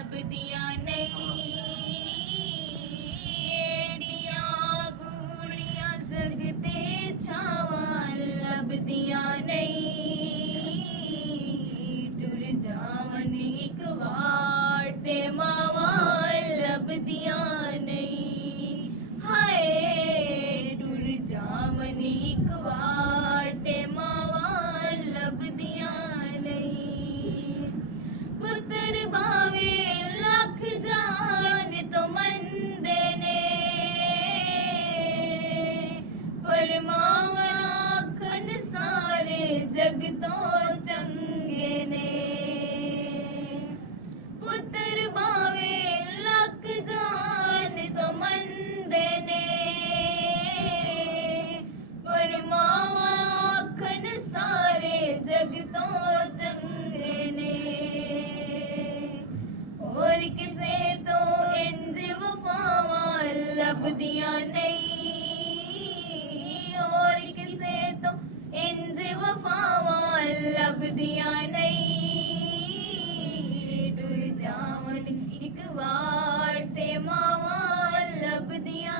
ਲੱਭਦੀਆਂ ਨਹੀਂ, ਏਡੀਆਂ ਗੂੜੀਆਂ ਜਗ ਤੇ ਛਾਵਾਂ ਲੱਭਦੀਆਂ ਨਹੀਂ, ਟੁਰ ਜਾਵਨ ਇੱਕ ਵਾਰ ਤੇ ਮਾਵਾਂ ਲੱਭਦੀਆਂ ਨਹੀਂ, ਹਾਏ ਟੁਰ ਜਾਵਨ ਇੱਕ ਵਾਰ ਤੇ ਮਾਵਾਂ ਲੱਭਦੀਆਂ ਨਹੀਂ। ਪੁੱਤਰ ਭਾਵੇਂ ਲੱਖ ਜਾਨ ਤੋਂ ਮੰਦੇ ਨੇ, ਪਰ ਮਾਵਾਂ ਆਖਣ ਸਾਰੇ ਜਗ ਤੋਂ ਚੰਗੇ ਨੇ। ਪੁੱਤਰ ਭਾਵੇਂ ਲੱਖ ਜਾਨ ਤੋਂ ਮੰਦੇ ਨੇ, ਪਰ ਮਾਵਾਂ ਆਖਣ ਸਾਰੇ ਜਗ ਤੋਂ ਚੰਗੇ ਨੇ। ਹੋਰ ਕਿਸੇ ਤੋਂ ਇੰਜ ਵਫਾਵਾਂ ਲੱਭਦੀਆਂ ਨਹੀਂ, ਹੋਰ ਕਿਸੇ ਤੋਂ ਇੰਜ ਵਫਾਵਾਂ ਲੱਭਦੀਆਂ ਨਹੀਂ, ਟੁਰ ਜਾਵਨ ਇੱਕ ਵਾਰ ਤੇ ਮਾਵਾਂ ਲੱਭਦੀਆਂ